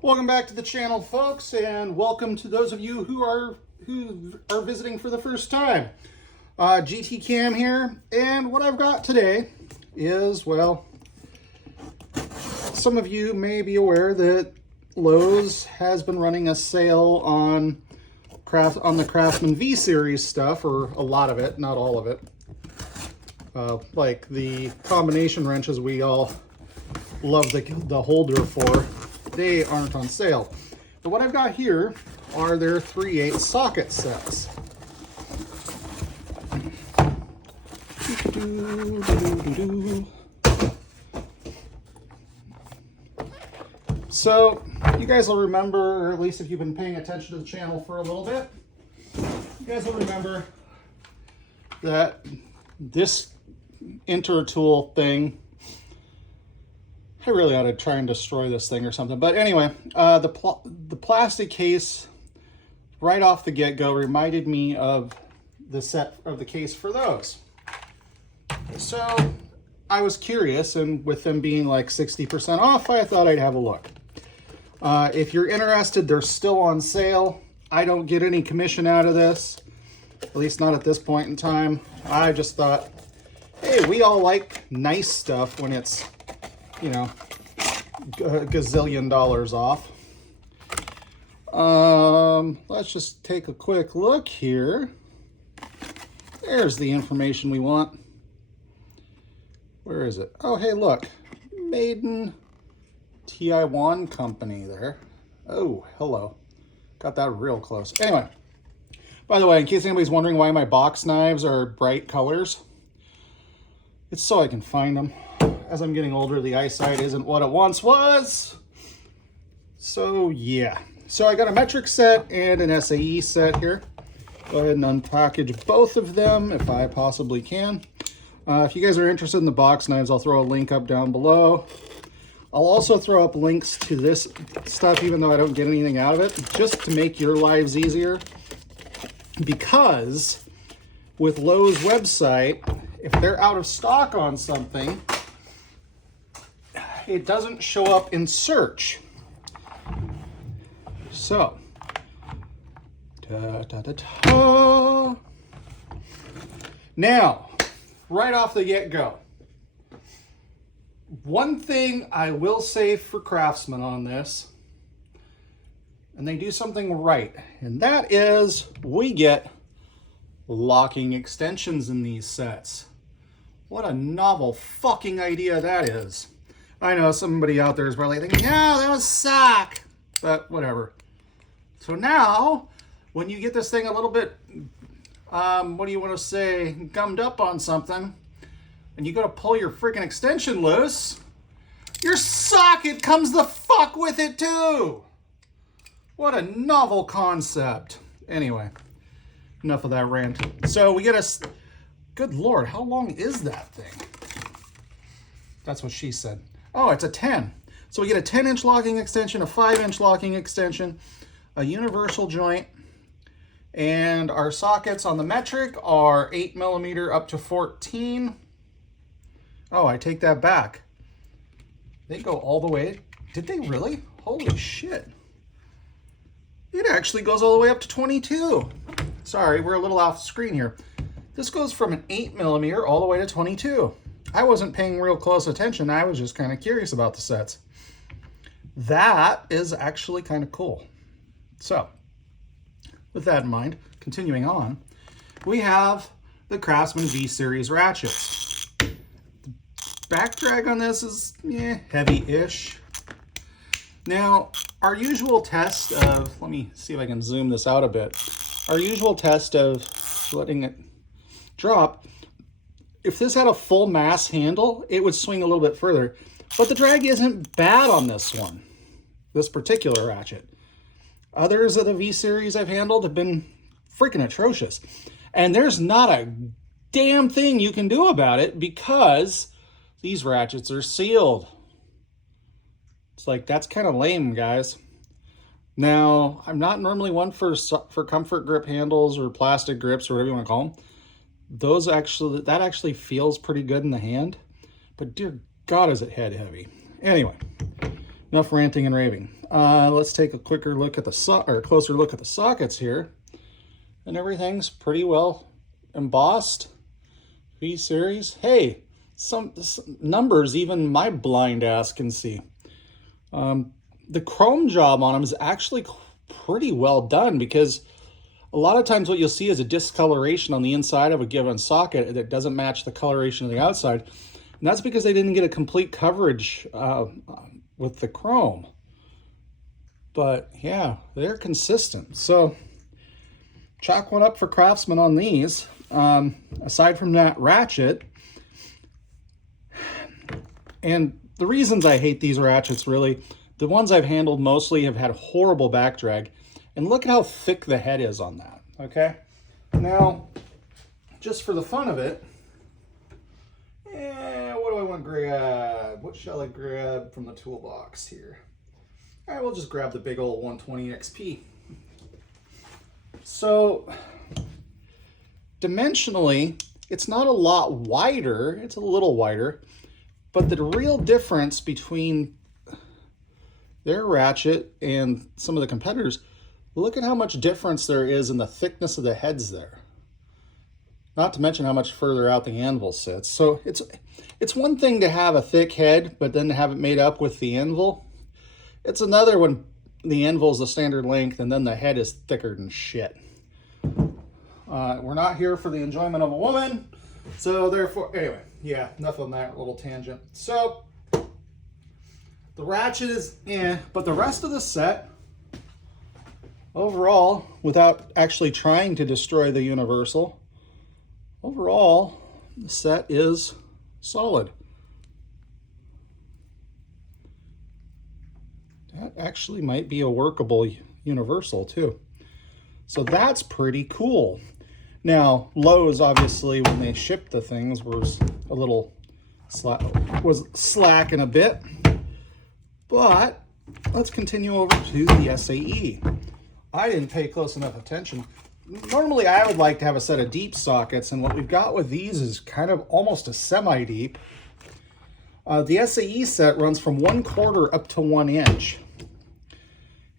Welcome back to the channel, folks, and welcome to those of you who are visiting for the first time. GT Cam here, and what I've got today is, well, some of you may be aware that Lowe's has been running a sale on the Craftsman V series stuff, or a lot of it, not all of it. Like the combination wrenches we all love the holder for, they aren't on sale. But what I've got here are their 3/8 socket sets. So you guys will remember, or at least if you've been paying attention to the channel for a little bit, you guys will remember that this intertool thing, I really ought to try and destroy this thing or something. But anyway, the plastic case right off the get-go reminded me of the set of the case for those. So I was curious, and with them being like 60% off, I thought I'd have a look. If you're interested, they're still on sale. I don't get any commission out of this, at least not at this point in time. I just thought, hey, we all like nice stuff when it's, you know, a gazillion dollars off. Let's just take a quick look here. There's the information we want. Where is it? Oh, hey, look. Maiden Taiwan company there. Oh, hello. Got that real close. Anyway, by the way, in case anybody's wondering why my box knives are bright colors, it's so I can find them. As I'm getting older, the eyesight isn't what it once was. So yeah. So I got a metric set and an SAE set here. Go ahead and unpackage both of them if I possibly can. If you guys are interested in the box knives, I'll throw a link up down below. I'll also throw up links to this stuff, even though I don't get anything out of it, just to make your lives easier. Because with Lowe's website, if they're out of stock on something, it doesn't show up in search. So, now, right off the get-go, one thing I will say for Craftsman on this, and they do something right, and that is we get locking extensions in these sets. What a novel fucking idea that is. I know somebody out there is probably thinking, no, that was suck, but whatever. So now, when you get this thing a little bit, what do you want to say, gummed up on something, and you go to pull your freaking extension loose, your socket comes the fuck with it too. What a novel concept. Anyway, enough of that rant. So we get a, good Lord, how long is that thing? That's what she said. Oh, it's a 10. So we get a 10-inch locking extension, a 5-inch locking extension, a universal joint, and our sockets on the metric are 8mm up to 14. Oh, I take that back. They go all the way. Did they really? Holy shit. It actually goes all the way up to 22. Sorry, we're a little off screen here. This goes from an 8mm all the way to 22. I wasn't paying real close attention. I was just kind of curious about the sets. That is actually kind of cool. So, with that in mind, continuing on, we have the Craftsman V series ratchets. The back drag on this is heavy-ish. Now, our usual test of, let me see if I can zoom this out a bit. Our usual test of letting it drop, if this had a full mass handle, it would swing a little bit further. But the drag isn't bad on this one, this particular ratchet. Others of the V series I've handled have been freaking atrocious. And there's not a damn thing you can do about it because these ratchets are sealed. It's like, that's kind of lame, guys. Now, I'm not normally one for comfort grip handles or plastic grips or whatever you want to call them. That actually feels pretty good in the hand, but dear God, is it head heavy. Anyway, enough ranting and raving. Let's take a closer look at the sockets here, and everything's pretty well embossed. V-series. Hey, some numbers even my blind ass can see. The chrome job on them is actually pretty well done, because a lot of times what you'll see is a discoloration on the inside of a given socket that doesn't match the coloration of the outside. And that's because they didn't get a complete coverage with the chrome. But yeah, they're consistent. So chalk one up for Craftsman on these. Aside from that ratchet, and the reasons I hate these ratchets, really, the ones I've handled mostly have had horrible back drag. And look at how thick the head is on that, okay? Now, just for the fun of it, what do I want to grab? What shall I grab from the toolbox here? All right, we'll just grab the big old 120 XP. So, dimensionally, it's not a lot wider. It's a little wider. But the real difference between their ratchet and some of the competitors, look at how much difference there is in the thickness of the heads there. Not to mention how much further out the anvil sits. So it's one thing to have a thick head, but then to have it made up with the anvil. It's another when the anvil is the standard length and then the head is thicker than shit. We're not here for the enjoyment of a woman. So therefore, anyway, yeah, enough on that little tangent. So the ratchet is, but the rest of the set, overall, without actually trying to destroy the universal, overall, the set is solid. That actually might be a workable universal too. So that's pretty cool. Now, Lowe's, obviously, when they shipped the things, was a little slacking a bit. But let's continue over to the SAE. I didn't pay close enough attention. Normally, I would like to have a set of deep sockets, and what we've got with these is kind of almost a semi-deep. The SAE set runs from 1/4 up to 1 inch.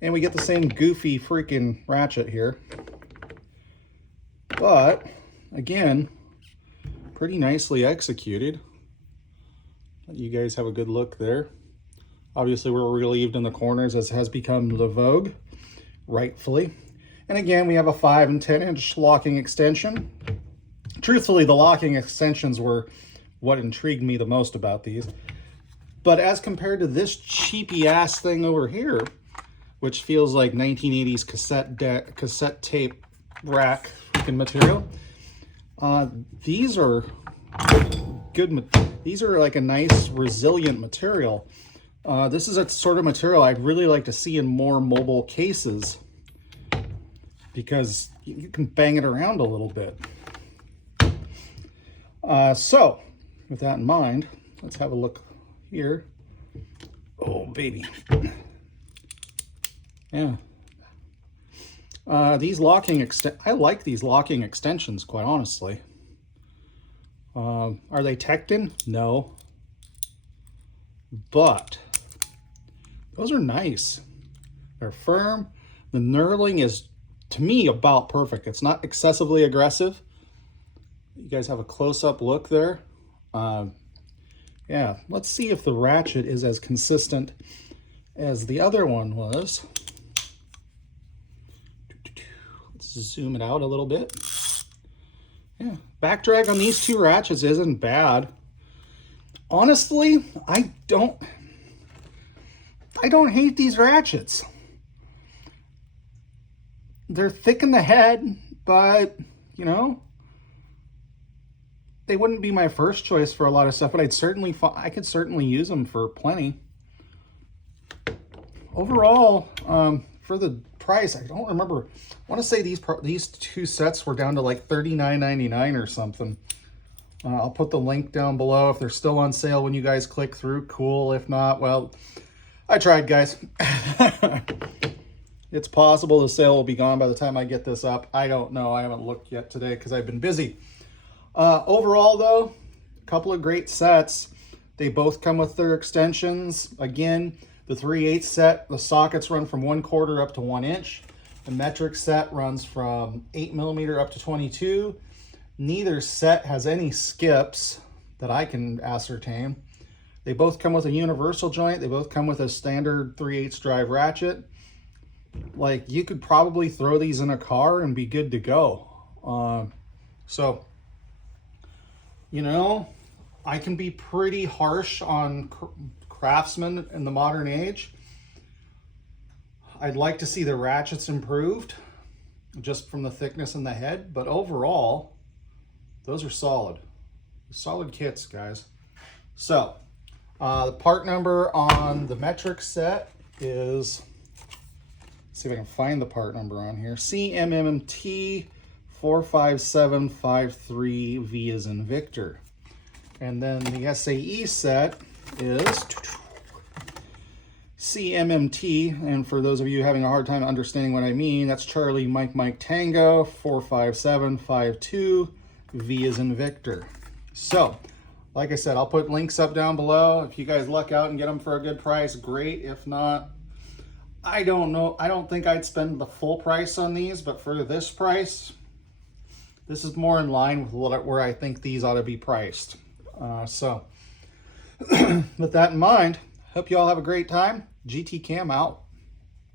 And we get the same goofy freaking ratchet here. But, again, pretty nicely executed. Let you guys have a good look there. Obviously, we're relieved in the corners, as has become the vogue, rightfully. And again, we have a 5 and 10 inch locking extension. Truthfully, the locking extensions were what intrigued me the most about these. But as compared to this cheapy ass thing over here, which feels like 1980s cassette tape rack freaking material, these are good. These are like a nice, resilient material. This is a sort of material I'd really like to see in more mobile cases, because you can bang it around a little bit. So, with that in mind, let's have a look here. Oh, baby. Yeah. These locking I like these locking extensions, quite honestly. Are they Tecton? No. But those are nice. They're firm. The knurling is, to me, about perfect. It's not excessively aggressive. You guys have a close-up look there. Yeah, let's see if the ratchet is as consistent as the other one was. Let's zoom it out a little bit. Yeah, back drag on these two ratchets isn't bad. Honestly, I don't hate these ratchets. They're thick in the head, but, you know, they wouldn't be my first choice for a lot of stuff, but I could certainly use them for plenty. Overall, for the price, I don't remember. I want to say these two sets were down to like $39.99 or something. I'll put the link down below if they're still on sale when you guys click through. Cool. If not, well, I tried, guys. It's possible the sale will be gone by the time I get this up. I don't know. I haven't looked yet today because I've been busy. Overall, though, a couple of great sets. They both come with their extensions. Again, The 3/8 set, the sockets run from 1/4 up to 1 inch. The metric set runs from 8mm up to 22. Neither set has any skips that I can ascertain. They both come with a universal joint. They both come with a standard 3/8 drive ratchet. Like, you could probably throw these in a car and be good to go. So, you know, I can be pretty harsh on Craftsman in the modern age. I'd like to see the ratchets improved just from the thickness in the head, but overall, those are solid. Solid kits, guys. So, the part number on the metric set is, let's see if I can find the part number on here, CMMT 45753V as in Victor. And then the SAE set is CMMT, and for those of you having a hard time understanding what I mean, that's Charlie Mike Mike Tango 45752V as in Victor. So, like I said, I'll put links up down below. If you guys luck out and get them for a good price, great. If not, I don't know. I don't think I'd spend the full price on these, but for this price, this is more in line with where I think these ought to be priced. So, with that in mind, hope you all have a great time. GT Cam out.